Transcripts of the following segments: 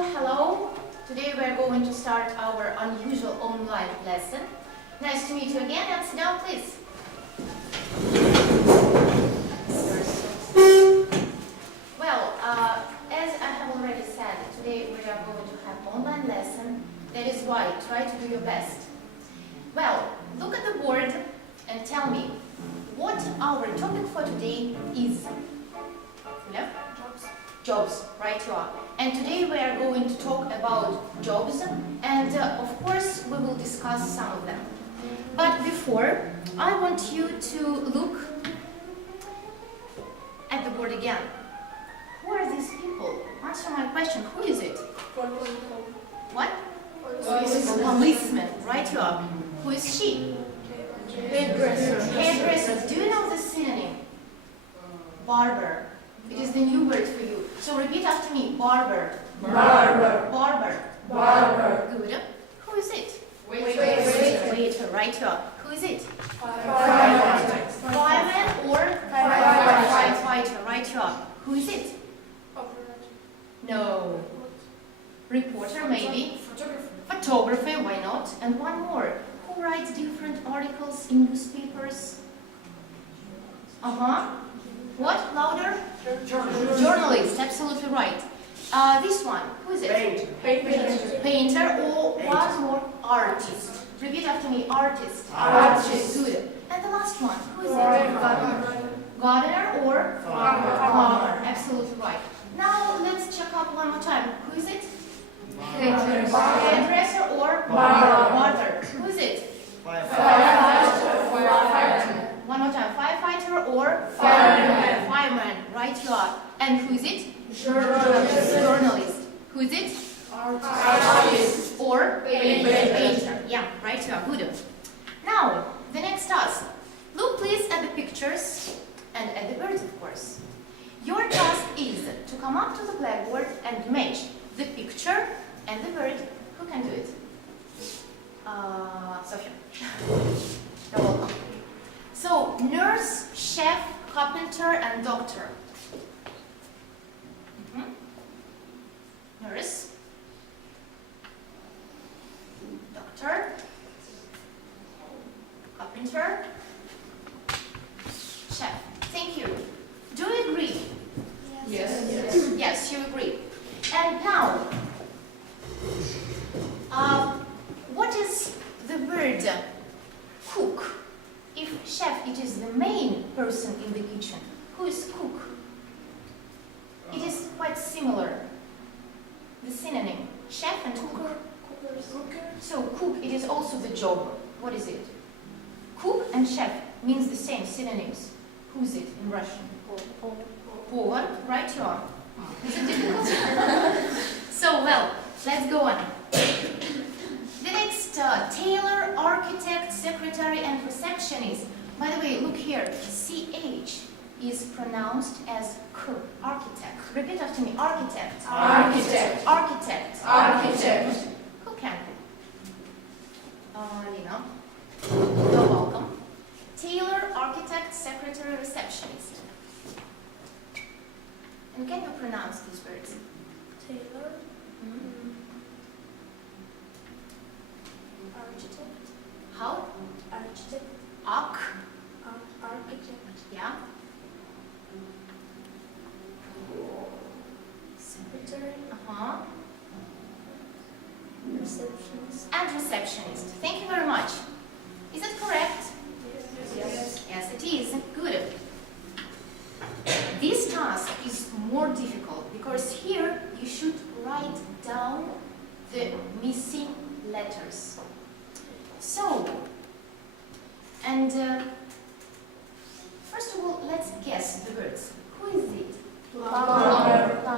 Hello. Today we are going to start our unusual online lesson. Nice to meet you again, and sit down, please. Well, as I have already said, today we are going to have online lesson. That is why try to do your best. Well, look at the board and tell me what our topic for today is. Yeah? Jobs, right you are. And today we are going to talk about jobs, and of course we will discuss some of them. But before, I want you to look at the board again. Who are these people? Answer my question. Who is it? What? Policeman, right you are. Who is she? Hairdresser. Hairdresser. Do you know the synonym? Barber. It is the new word for you. So repeat after me. Barber. Barber. Barber. Barber. Good. Who is it? Waiter. Waiter, right here. Who is it? Fireman. Fireman or firefighter, right here. Who is it? No. Reporter, maybe. Photographer, why not? And one more. Who writes different articles in newspapers? What? Louder? Journalist, absolutely right. This one, who is it? Painter or one more? Artist. Repeat after me, artist. Artist. Good. And the last one, who is it? Gardener or? Farmer. Absolutely right. Now let's check out one more time. Who is it? Hairdresser or? Barber. Who is it? Firefighter. One more time. Firefighter or? Fireman. Fireman. Right you are. And who is it? Journalist. Journalist. Who is it? Artist. Or? Painter. Yeah, right you are. Good. Now, the next task. Look please at the pictures and at the birds, of course. Your task is to come up to the blackboard and match the picture and the bird. Who can do it? Sofia. You're welcome. So, nurse, chef, carpenter, and doctor. Nurse, doctor, carpenter, chef. Thank you. Do you agree? Yes. Yes, you agree. And now, what is the word cook? If chef, it is the main person in the kitchen. Who is cook? It is quite similar. The synonym, chef and cook. So cook, it is also the job. What is it? Cook and chef means the same synonyms. Who is it in Russian? Повар, right you are. Is it difficult? So, well, let's go on. The next, tailor, architect, secretary, and receptionist. By the way, look here. CH is pronounced as K. Architect. Repeat after me. Architect. Architect. Architect. Architect. Who can? Lina. You're welcome. Tailor, architect, secretary, receptionist. And can you pronounce these words? Tailor, architect, How? architect, architect, Yeah. secretary, receptionist. And receptionist. Thank you very much. Is that correct? Yes. Yes, it is. Good. This task is more difficult because here you should write down the missing letters. So, and first of all, let's guess the words. Who is it? Plumber. How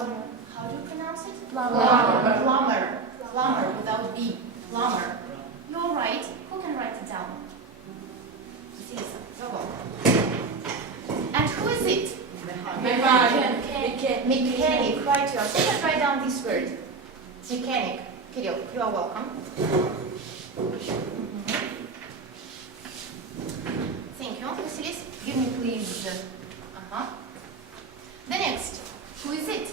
do you pronounce it? Plumber. Plumber. Plumber without B. Plumber. You're right. Who can write it down? Lisa, you're welcome. And who is it? Mechanic, right here. Who can write down this word? Mechanic. Kirill, you are welcome. Thank you. Vasilis, give me please. The next. Who is it?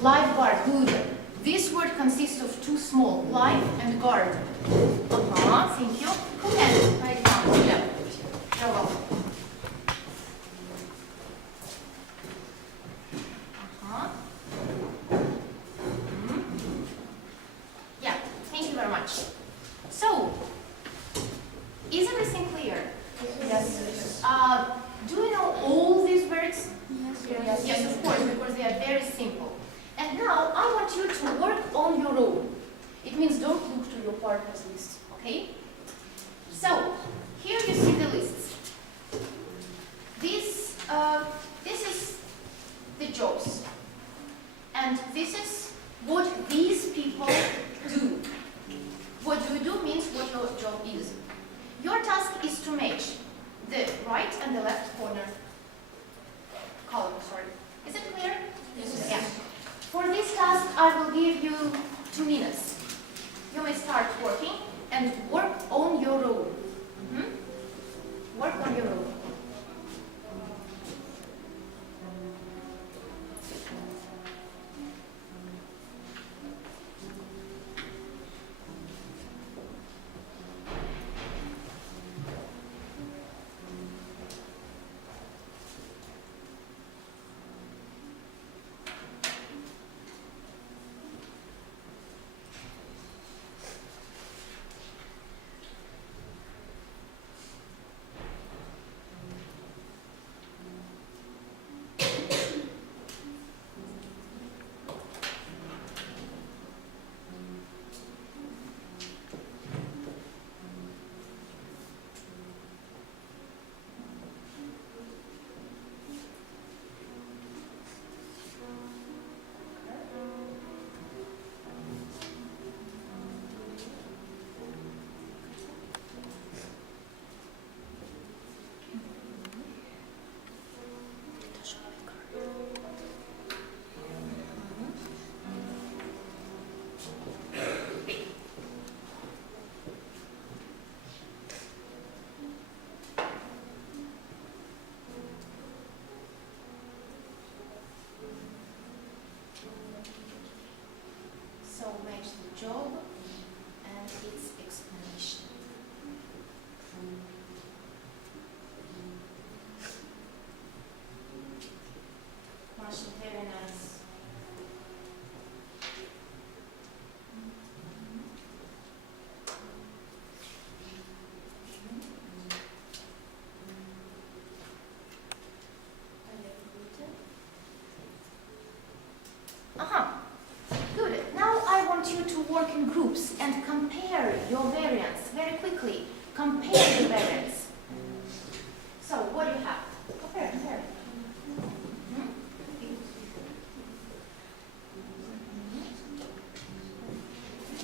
Life Good. This word consists of two small, life and guard. Thank you. Who can write it down? Yeah. You're welcome. Yeah, thank you very much. So, is everything clear? Yes. Do you know all these words? Yes. Yes, of course, because they are very simple. And now I want you to work on your own. It means don't look to your partner's list, okay? So, here you see the lists. This is the jobs. And this is what these people do. What do you do means what your job is. Your task is to match the right and the left column, sorry. Is it clear? Yes. Yeah. For this task, I will give you 2 minutes. You may start working and work on your own. Work on your own. So match the job and its explanation. Masha, very nice. Good. Now I want you to work in groups and compare your variants very quickly. Compare the variants. So, what do you have? Compare.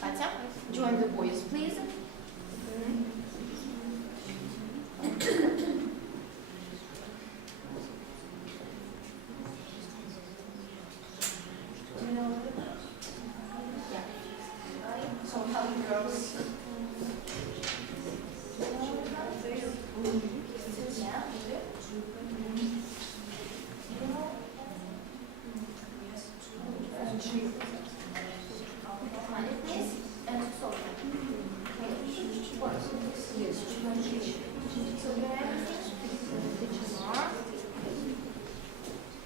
Katya, join the boys, please. So how you girls? Yeah. Money, please, and so. So you have everything?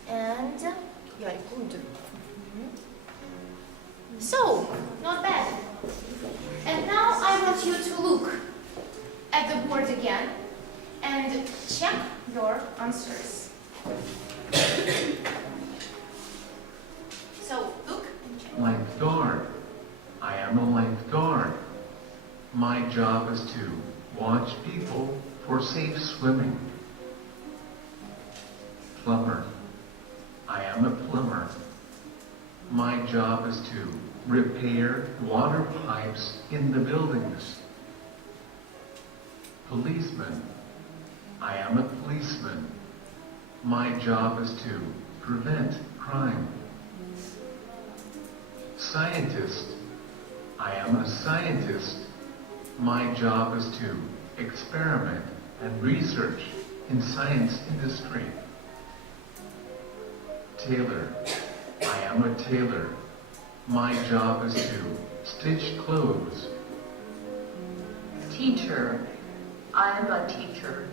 And yeah, good. So, not bad. And now I want you to look at the board again and check your answers. So, look and check. Lifeguard. I am a lifeguard. My job is to watch people for safe swimming. Plumber. I am a plumber. My job is to repair water pipes in the buildings. Policeman. I am a policeman. My job is to prevent crime. Scientist. I am a scientist. My job is to experiment and research in science industry. Tailor. I am a tailor. My job is to stitch clothes. Teacher. I am a teacher.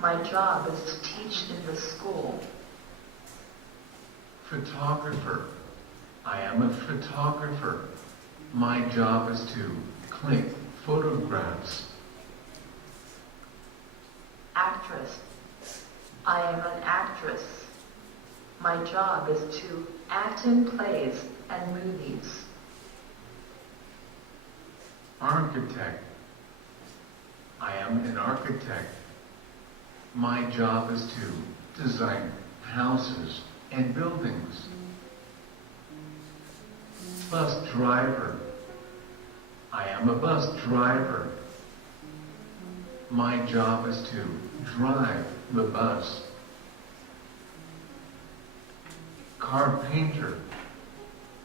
My job is to teach in the school. Photographer. I am a photographer. My job is to click photographs. Actress. I am an actress. My job is to act in plays and movies. Architect. I am an architect. My job is to design houses and buildings. Bus driver. I am a bus driver. My job is to drive the bus. Car painter.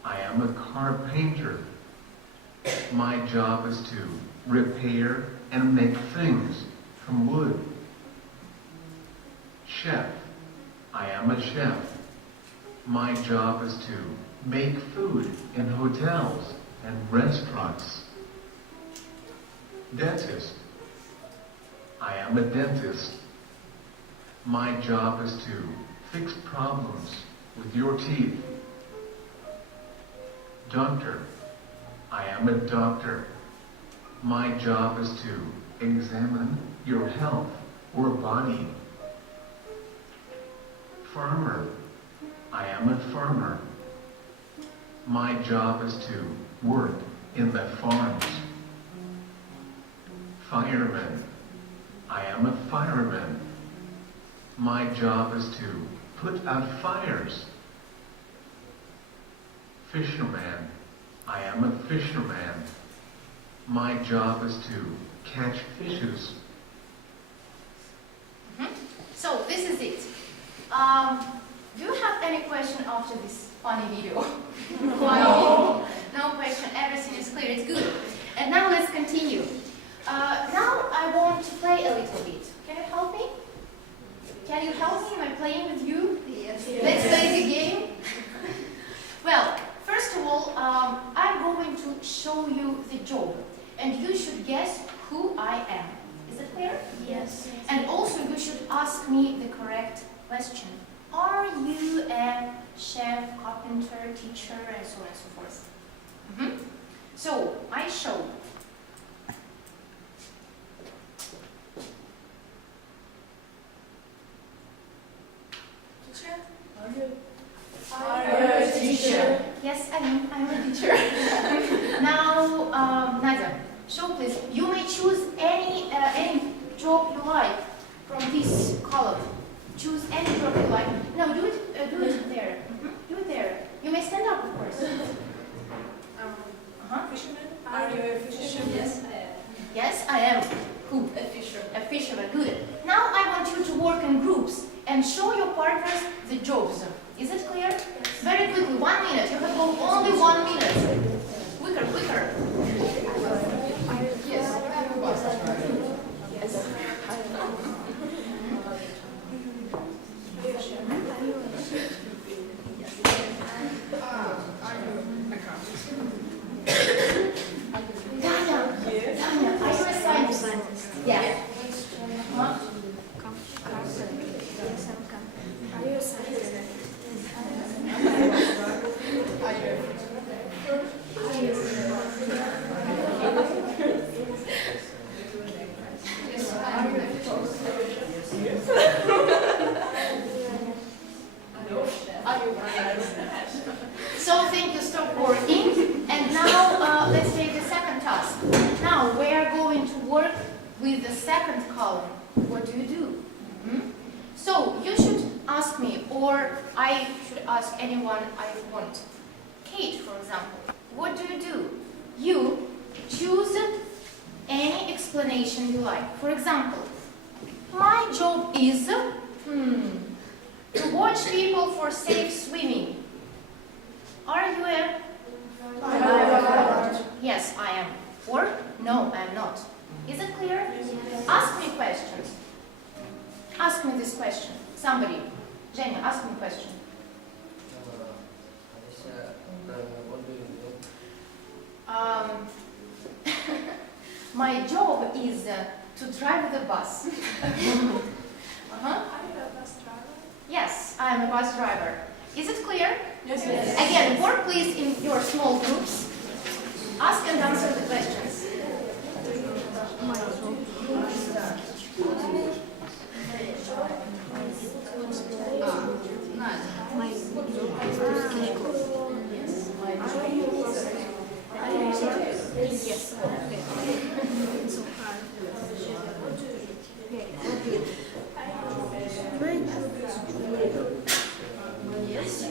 I am a car painter. My job is to repair and make things from wood. Chef. I am a chef. My job is to make food in hotels and restaurants. Dentist. I am a dentist. My job is to fix problems with your teeth. Doctor. I am a doctor. My job is to examine your health or body. Farmer. I am a farmer. My job is to work in the farms. Fireman. I am a fireman. My job is to put out fires. Fisherman. I am a fisherman. My job is to catch fishes. So this is it. Do you have any question after this funny video? No. No question. Everything is clear. It's good. And now let's continue. Now I want to play a little bit. Can you help me? Can you help me? Am I playing with you? Yes. Let's play the game. Well, first of all, I'm going to show you the job, and you should guess who I am. Is it clear? Yes. And also you should ask me the correct question. Are you a chef, carpenter, teacher, and so on and so forth? So, I show. Teacher? Are you a teacher? Yes, I'm a teacher. Now, Nadia, show please. You may choose any job you like from this column. Choose any job you like. No, do it there. Do it there. You may stand up, of course. Fisherman? Are you a fisherman? Yes, I am. Yes, I am. Who? A fisherman. A fisherman. Good. Now I want you to work in groups and show your partners the jobs. Is it clear? Yes. Very quickly, 1 minute. You have got only 1 minute. Quicker, quicker. Tanya, are you a scientist? Yeah. Huh? Are you a scientist? So thank you, stop working. And now let's take the second task. Now we are going to work with the second column. What do you do? So you should ask me, or I should ask anyone I want. Kate, for example, what do you do? You choose any explanation you like. For example, my job is to watch people for safe swimming. Are you a? Yes, I am. Or no, I am not. Is it clear? Ask me questions. Ask me this question. Somebody. Jenny, ask me a question. Олеся, what do you My job is to drive the bus. Uh-huh. Are you a bus driver? Yes, I am a bus driver. Is it clear? Yes. Again, work please in your small groups. Ask and answer the questions. Yes. So hard. Yes.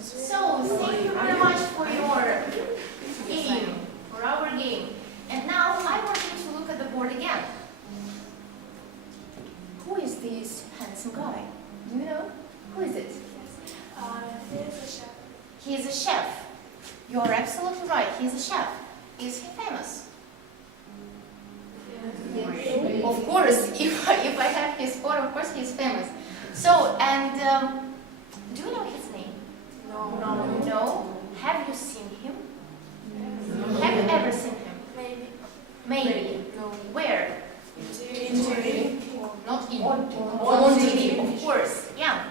So, thank you very much for your game, for our game. And now I want you to look at the board again. Who is this handsome guy? Do you know? Who is it? There's a chef. He is a chef. You are absolutely right. He is a chef. Is he famous? Of course. If I have his photo, of course he is famous. So, and do you know his name? No. No? Have you seen him? Have you ever seen him? Maybe. Maybe. No. Where? In TV. Not in. On TV, of course. Yeah.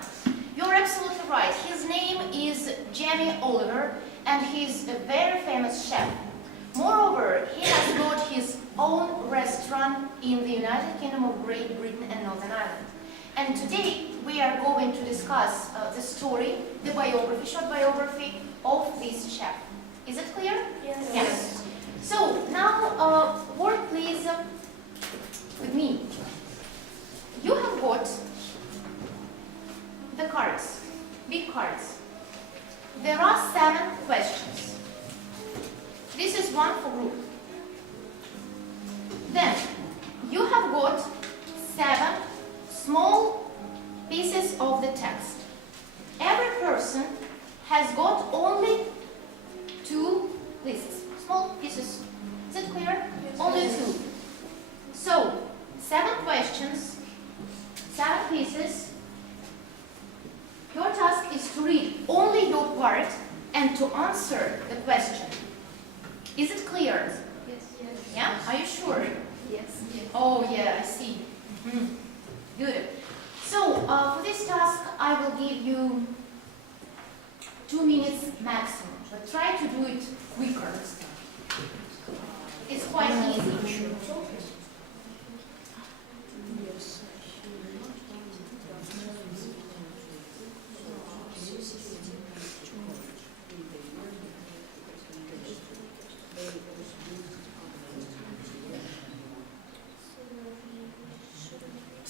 You're absolutely right. His name is Jamie Oliver, and he's a very famous chef. Moreover, he has got his own restaurant in the United Kingdom of Great Britain and Northern Ireland. And today we are going to discuss the story, the biography, short biography of this chef. Is it clear? Yes. Yes. So now work please with me. You have got the cards, big cards. There are 7 questions. This is one for group. Then you have got 7 small pieces of the text. Every person has got only 2 lists, small pieces. Is it clear? Only 2. So 7 questions, 7 pieces. Your task is to read only your part and to answer the question. Is it clear? Yes. Yeah? Are you sure? Yes. Oh yeah, I see. Good. So for this task, I will give you 2 minutes maximum, but try to do it quicker. It's quite easy.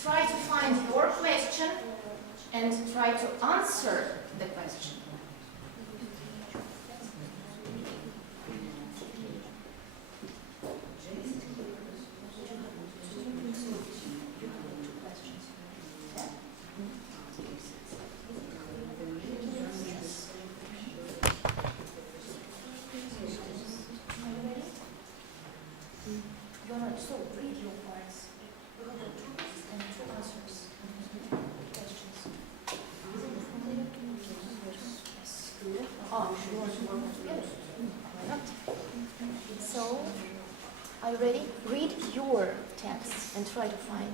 Try to find your question and try to answer the question. So read your parts. We will have 2 and 2 answers. Questions. Yes. Oh, you want to work together? Why not? So, are you ready? Read your text and try to find.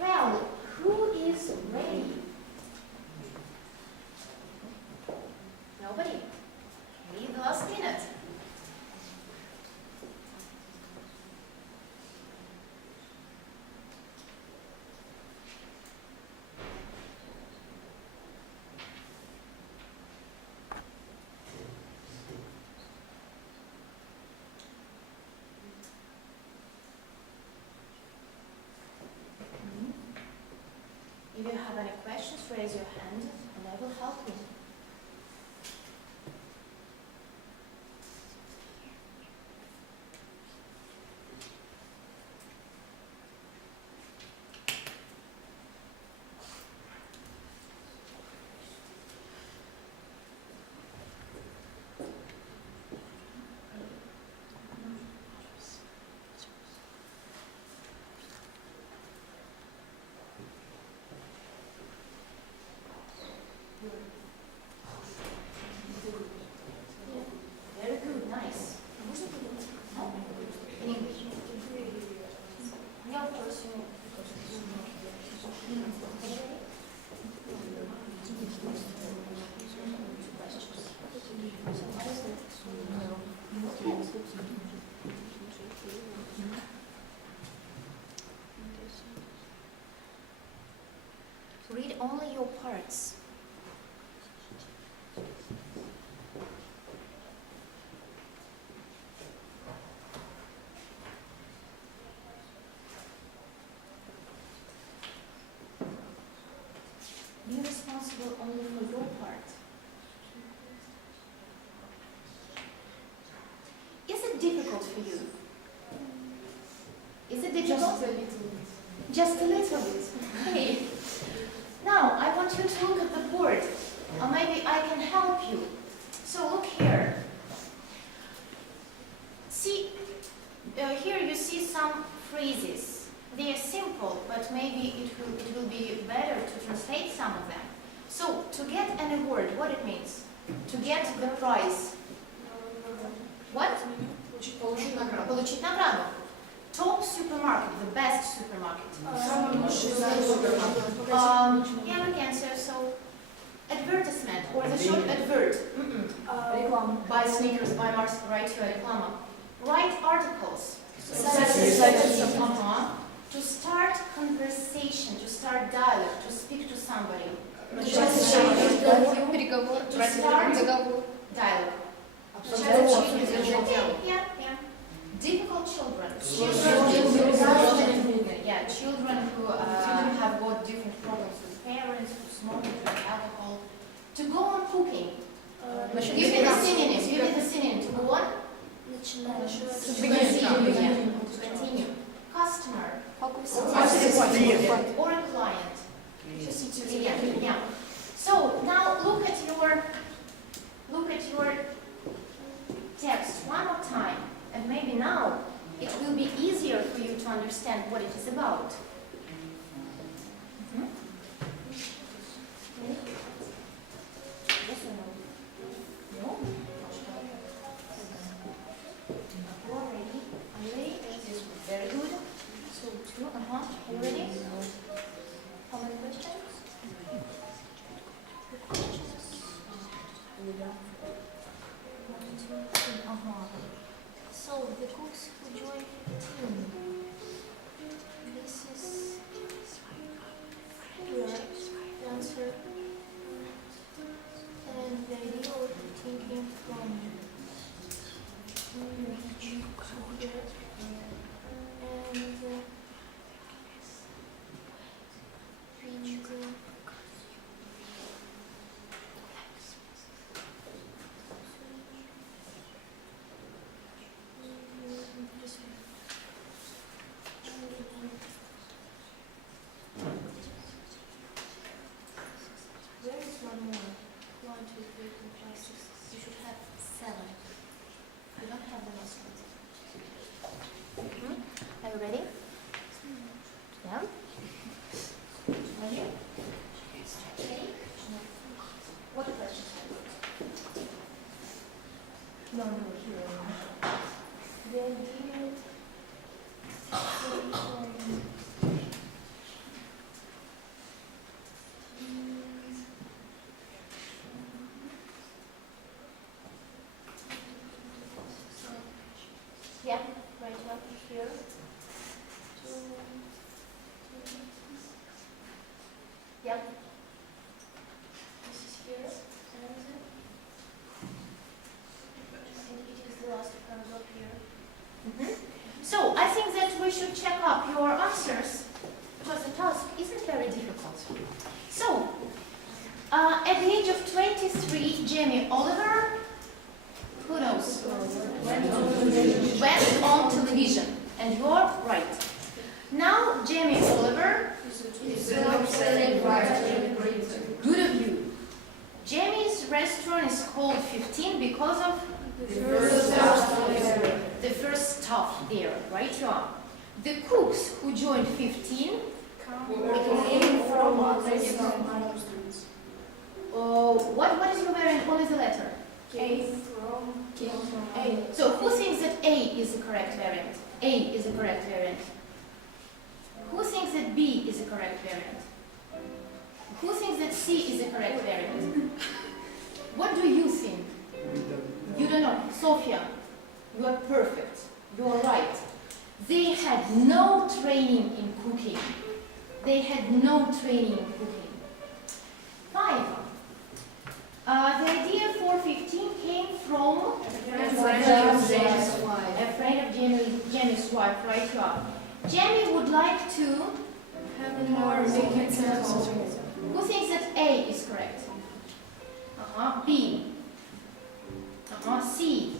Well, who is ready? Nobody? Okay, the last minute. If you raise your hand and I will help you. Very good, nice. No? In English. Yeah, of course you read only your parts. Be responsible only for your part. Is it difficult for you? Is it difficult? Just a little bit. Just a little bit. Okay. Now, I want you to look at the board. Or maybe I can help you. So look here. See, here you see some phrases. They are simple, but maybe it will be better to translate some of them. So, to get an award, what it means? To get the prize. What? Получить награду. Получить награду. Top supermarket, the best supermarket. Самый лучший супермаркет. Yeah, we can say so. Advertisement, or the short advert. Реклама. Buy sneakers, buy Mars, write your реклама. Write articles. To start conversation, to start dialogue, to speak to somebody. Переговор. To start Договор. dialogue. Yeah. Difficult children. Yeah, children who have got different problems with parents, who smoke, drink alcohol. To go on cooking. Give me the synonym. To go on. To continue. Customer. Or a client. Yeah. So now look at your text one more time, and maybe now it will be easier for you to understand what it is about. Yes or no? No? You are ready? Are you ready? Yes. Very good. So two. Are you ready? How many questions? So the cooks who joined the team. This is your answer. And the idea of thinking from here. Where is one more? 1, 2, 3, 4, 5, 6. You should have 7. You don't have the last one. Are you ready? Yeah. Ready? Okay. What questions? No, here. The idea. Yeah, right up here. Yep. This is here, and it is the last paragraph here. So, I think that we should check up your answers, because the task isn't very difficult. So, At the age of 23, Jamie Oliver, who knows, went on television. And you're right. Now, Jamie Oliver, good of you. Jamie's restaurant is called 15 because of the first staff there, right? You are. The cooks who joined 15 what is your variant? What is the letter? A. So who thinks that A is the correct variant? A is the correct variant. Who thinks that B is the correct variant? Who thinks that C is the correct variant? What do you think? You don't know. Sophia, you are perfect. You are right. They had no training in cooking. They had no training in cooking. 5. The idea for 15 came from a friend of Jamie's wife, right? You are. Jamie would like to Have more making sense. Who thinks that A is correct? B. C.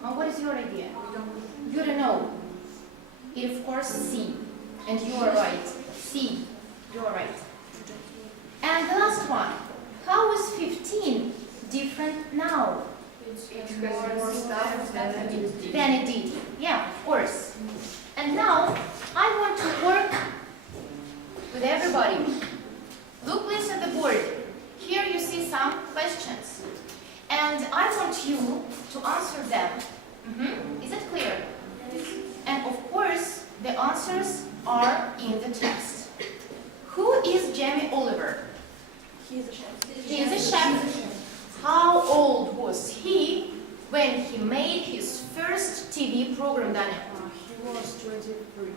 What is your idea? You don't know. It of course C. And you are right. C. You are right. And the last one. How is 15 different now It has more stuff than it did. than it did? Yeah, of course. And now I want to work with everybody. Look please at the board. Here you see some questions. And I want you to answer them. Is that clear? And of course, the answers are in the text. Who is Jamie Oliver? He is a chef. He is a chef. How old was he when he made his first TV program, Daniel? He was 23.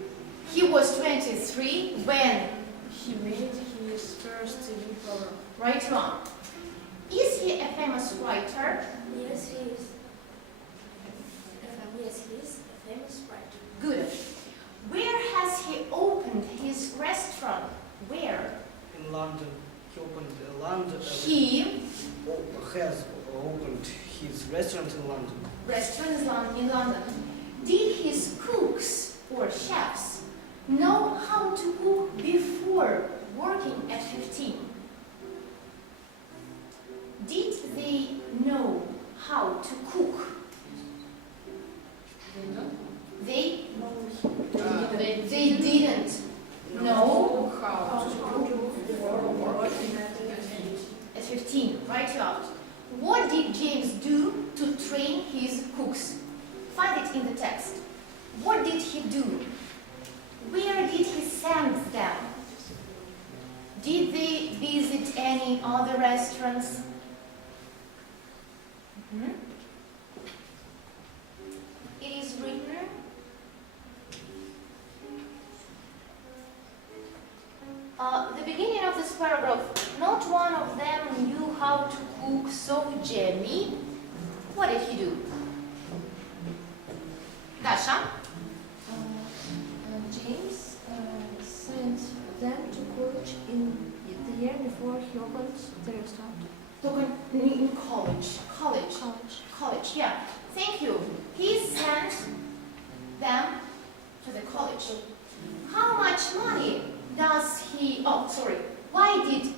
He was 23 when? He made his first TV program. Right on. Is he a famous writer? Yes, he is. Yes, he is a famous writer. Good. Where has he opened his restaurant? Where? In London. He opened London. He Has opened his restaurant in London. restaurant is in London. Did his cooks or chefs know how to cook before working at 15? Did they know how to cook? They didn't know How to cook before working at 15, right out. What did James do to train his cooks? Find it in the text. What did he do? Where did he send them? Did they visit any other restaurants? It is written. The beginning of this paragraph, not one of them knew how to cook, so Jamie, what did he do? Dasha? James sent them to college in the year before he opened the restaurant. In college. College, yeah. Thank you. He sent them to the college. How much money does he... Oh, sorry. Why did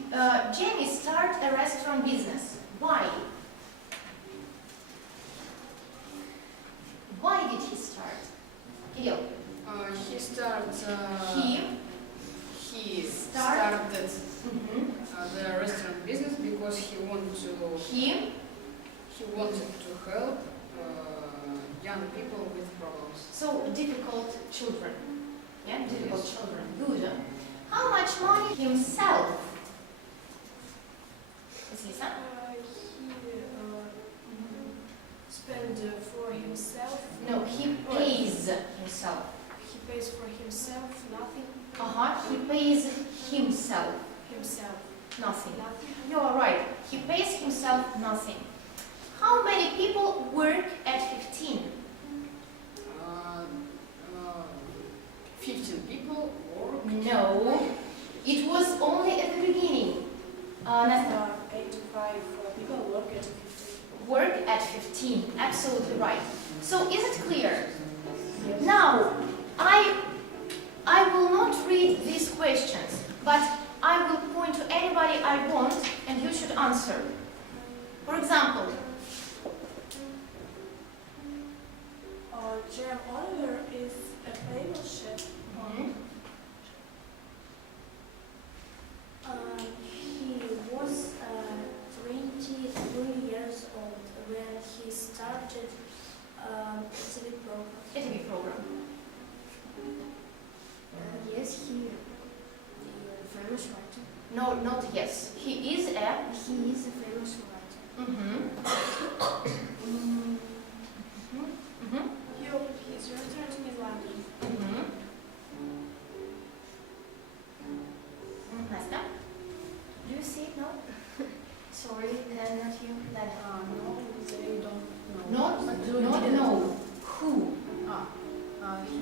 Jamie start a restaurant business? Why? Why did he start? Kirill. He started. He Start. started the restaurant business because he wanted to help young people with problems. So difficult children. Yeah, difficult children. Good. How much money himself? Lisa? He spent for himself. No, he pays himself. He pays for himself nothing. He pays himself Himself nothing. nothing. You are right. He pays himself nothing. How many people work at 15? 15 people work. No, it was only at the beginning. Nastya. 85 people work at 15. Work at 15. Absolutely right. So is it clear? Now, I will not read these questions, but I will point to anybody I want and you should answer. For example, Jim Oliver is a famous chef. He was 23 years old when he started a TV program. a TV program. Yes, he famous writer. No, not yes. He is a... He is a famous writer. He opened his restaurant in London. Nastya? Do you see it now? Sorry, not you. That No, they don't know. not no. Who?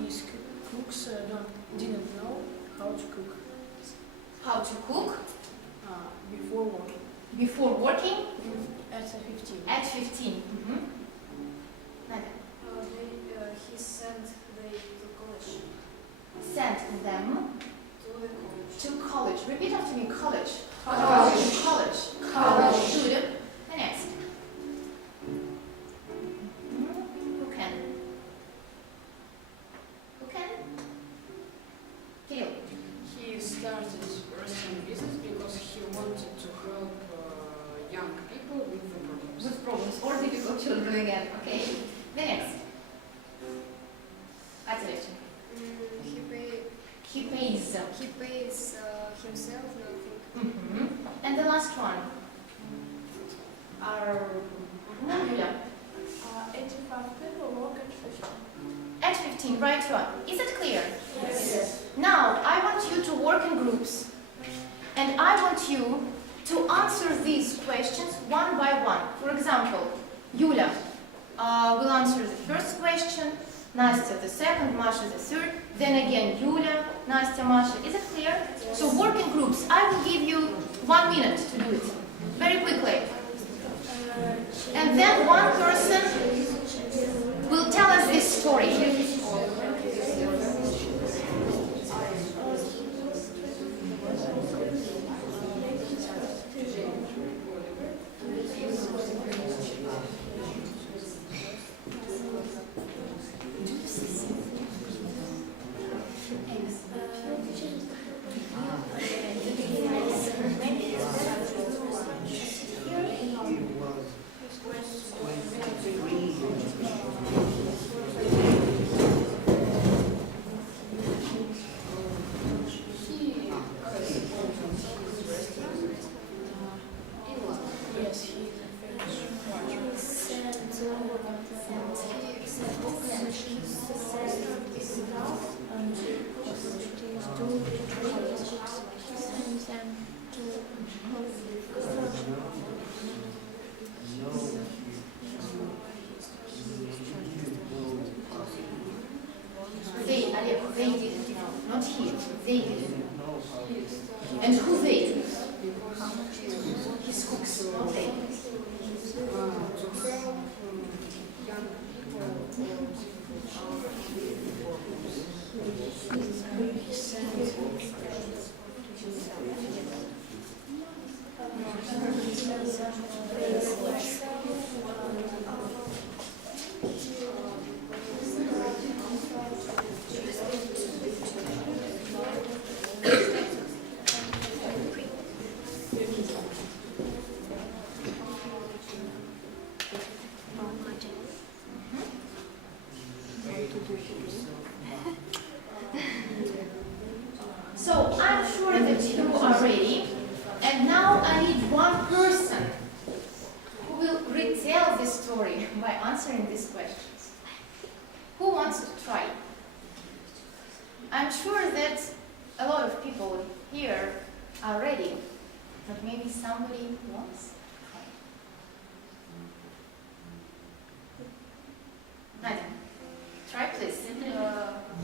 His cooks didn't know how to cook How to cook before working. before working At 15. at 15. Nastya. He sent them to college. Sent them To the college. to college. Repeat after me. College. College. College. College. Good. The next. Who can? Who can? Kirill. He started restaurant business because he wanted to help young people with the problems. With problems or difficult children again. Okay. The next. Attention. He pays. He pays himself nothing. And the last one. Julia. 85 people work at 15. At 15, right one. Is it clear? Yes. Now, I want you to work in groups. And I want you to answer these questions one by one. For example, Yulia will answer the first question, Nastya the second, Masha the third, then again Yulia, Nastya, Masha. Is it clear? Yes. So work in groups. I will give you 1 minute to do it. Very quickly. And then one person will tell us this story. They didn't know, not he. They didn't know. And who they? His cooks, not they. To help young So I'm sure that you are ready, and now I need one person who will retell this story by answering these questions. Who wants to try? I'm sure that a lot of people here are ready, but maybe somebody wants to try. Nadia, try please.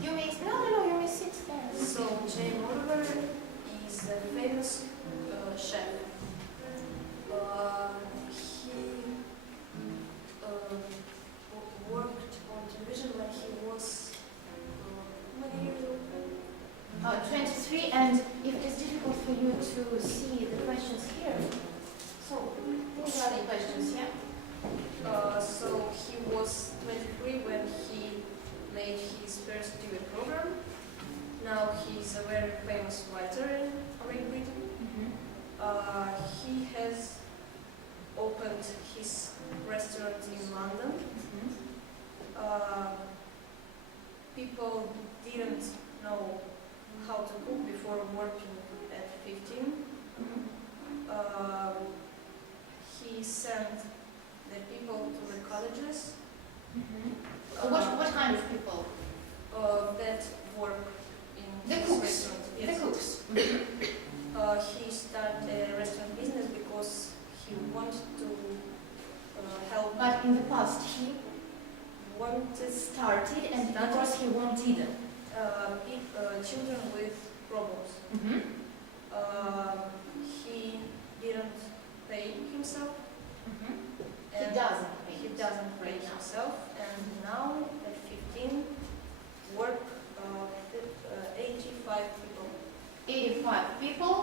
You may, no, you may sit there. So, Jane Oliver is a famous chef. to see the questions here. So, these are the questions, yeah? So he was 23 when he made his first TV program. Now he's a very famous writer in Great Britain. He has opened his restaurant in London. People didn't know how to cook before working at 15. He sent the people to the colleges. What kind of people? That work in The his cooks. restaurant. The Yes. cooks. He started a restaurant business because he wanted to help. But in the past, he Wanted started and because he wanted. children with problems. He didn't pay himself. He and doesn't pay. He doesn't pay himself, and now at 15 work 85 people 85 people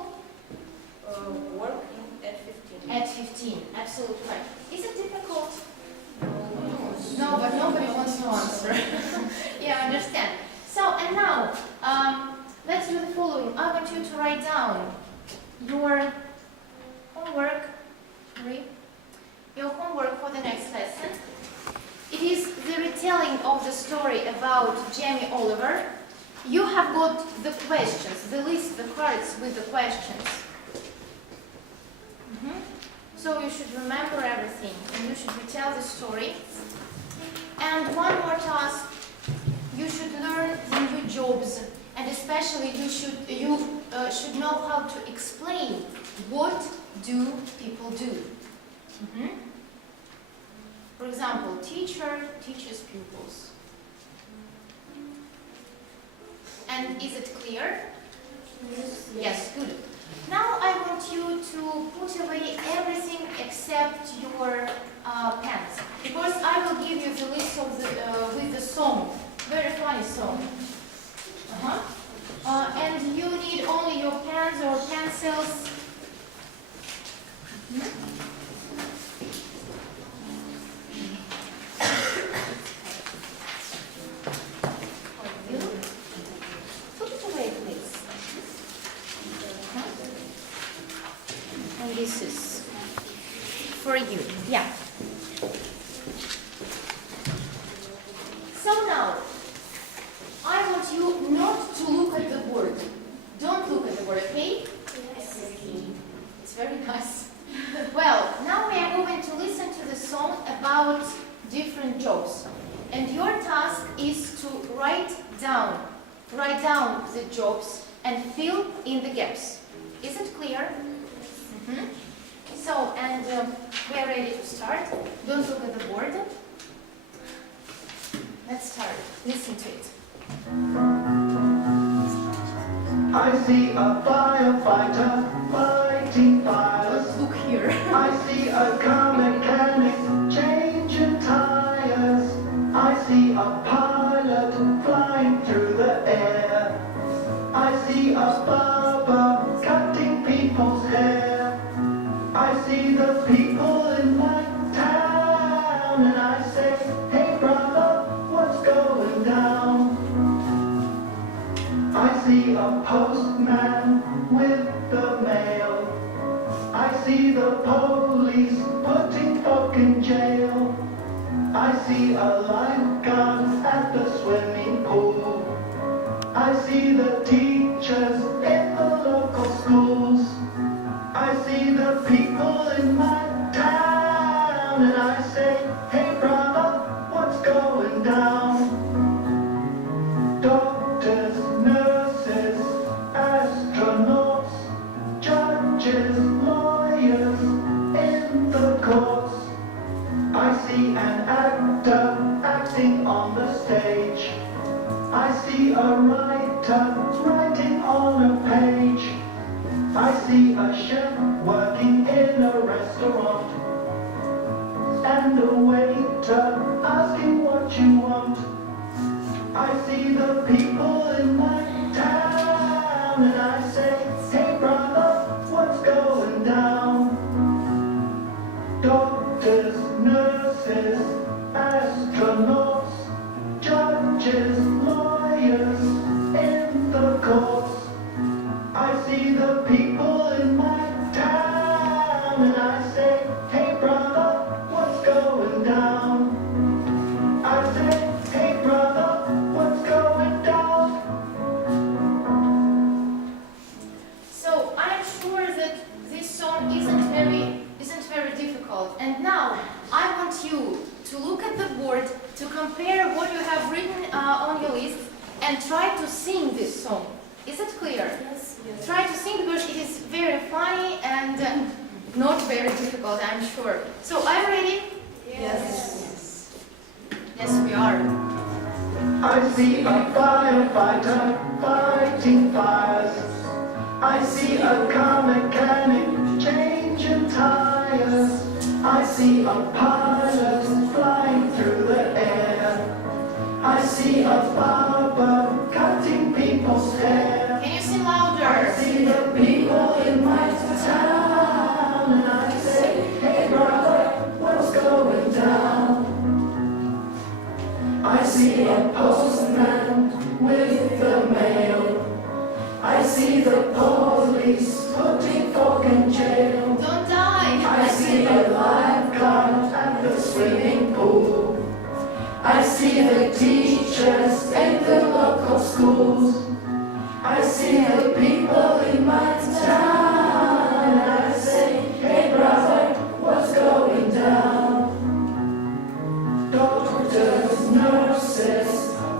work at 15. at 15. Absolutely right. Is it difficult? No, but nobody wants to answer. Yeah, I understand. So, and now, let's do the following. I want you to write down your homework. Your homework for the next lesson. It is the retelling of the story about Jamie Oliver. You have got the questions, the list, the cards with the questions. So you should remember everything and you should retell the story. And one more task, you should learn the new jobs, and especially you should know how to explain what do people do. For example, teacher teaches pupils. And is it clear? Yes, good. Now I want you to put away everything except your pens, because I will give you the list of with the song, very funny song. And you need only your pens or pencils. Put it away, please. And this is for you. Yeah. So now, I want you not to look at the board. Don't look at the board, okay? Yes. Okay. It's very nice. Well, now we are going to listen to the song about different jobs. And your task is to write down the jobs and fill in the gaps. Is it clear? So, and we are ready to start. Don't look at the board. Let's start. Listen to it. I see a firefighter fighting fires. Let's look here. I see a car mechanic changing tires. I see a pilot flying through the air. I see a barber cutting people's hair. I see the people in my town, and I say, hey brother, what's going down? I see a postman with the mail. I see the police putting folk in jail. I see a lifeguard at the swimming pool. I see the teachers in the local schools. I see the people in my town, and I say, hey brother, what's going down? Doctors, nurses, astronauts, judges, lawyers in the courts. I see an actor acting on the stage. I see a writer writing on a page. I see a chef working in a restaurant, and a waiter asking what you want. I see the people in my town, and I say, hey brother, try to sing this song. Is it clear? Yes. Try to sing because it is very funny and not very difficult, I'm sure. So, are you ready? Yes. Yes, we are. I see a firefighter fighting fires. I see a car mechanic changing tires. I see a pilot flying through the air. I see a barber cutting people's hair. Can you sing I louder? see the people in my town, and I say, hey brother, what's going down? I see a postman with the mail. I see the police putting folk in jail. Don't die. I see a lifeguard at the swimming pool. I see the teachers in the local schools. I see the people in my town. And I say, hey brother, what's going down? Doctors, nurses,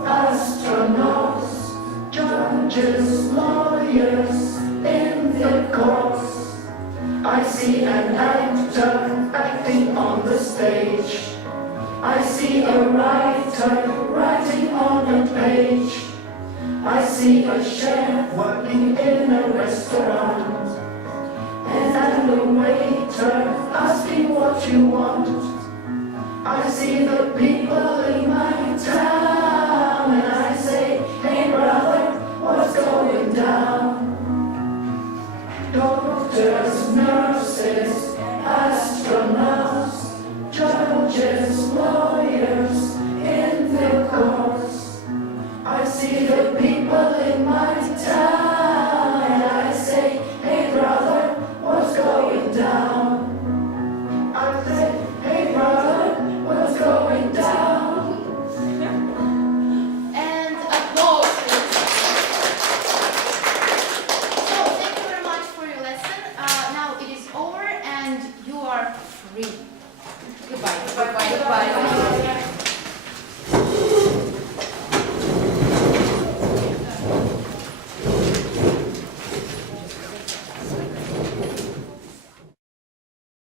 astronauts, judges, lawyers in the courts. I see an actor acting on the stage. I see a writer writing on a page. I see a chef working in a restaurant. And the waiter asking what you want. I see the people in my town.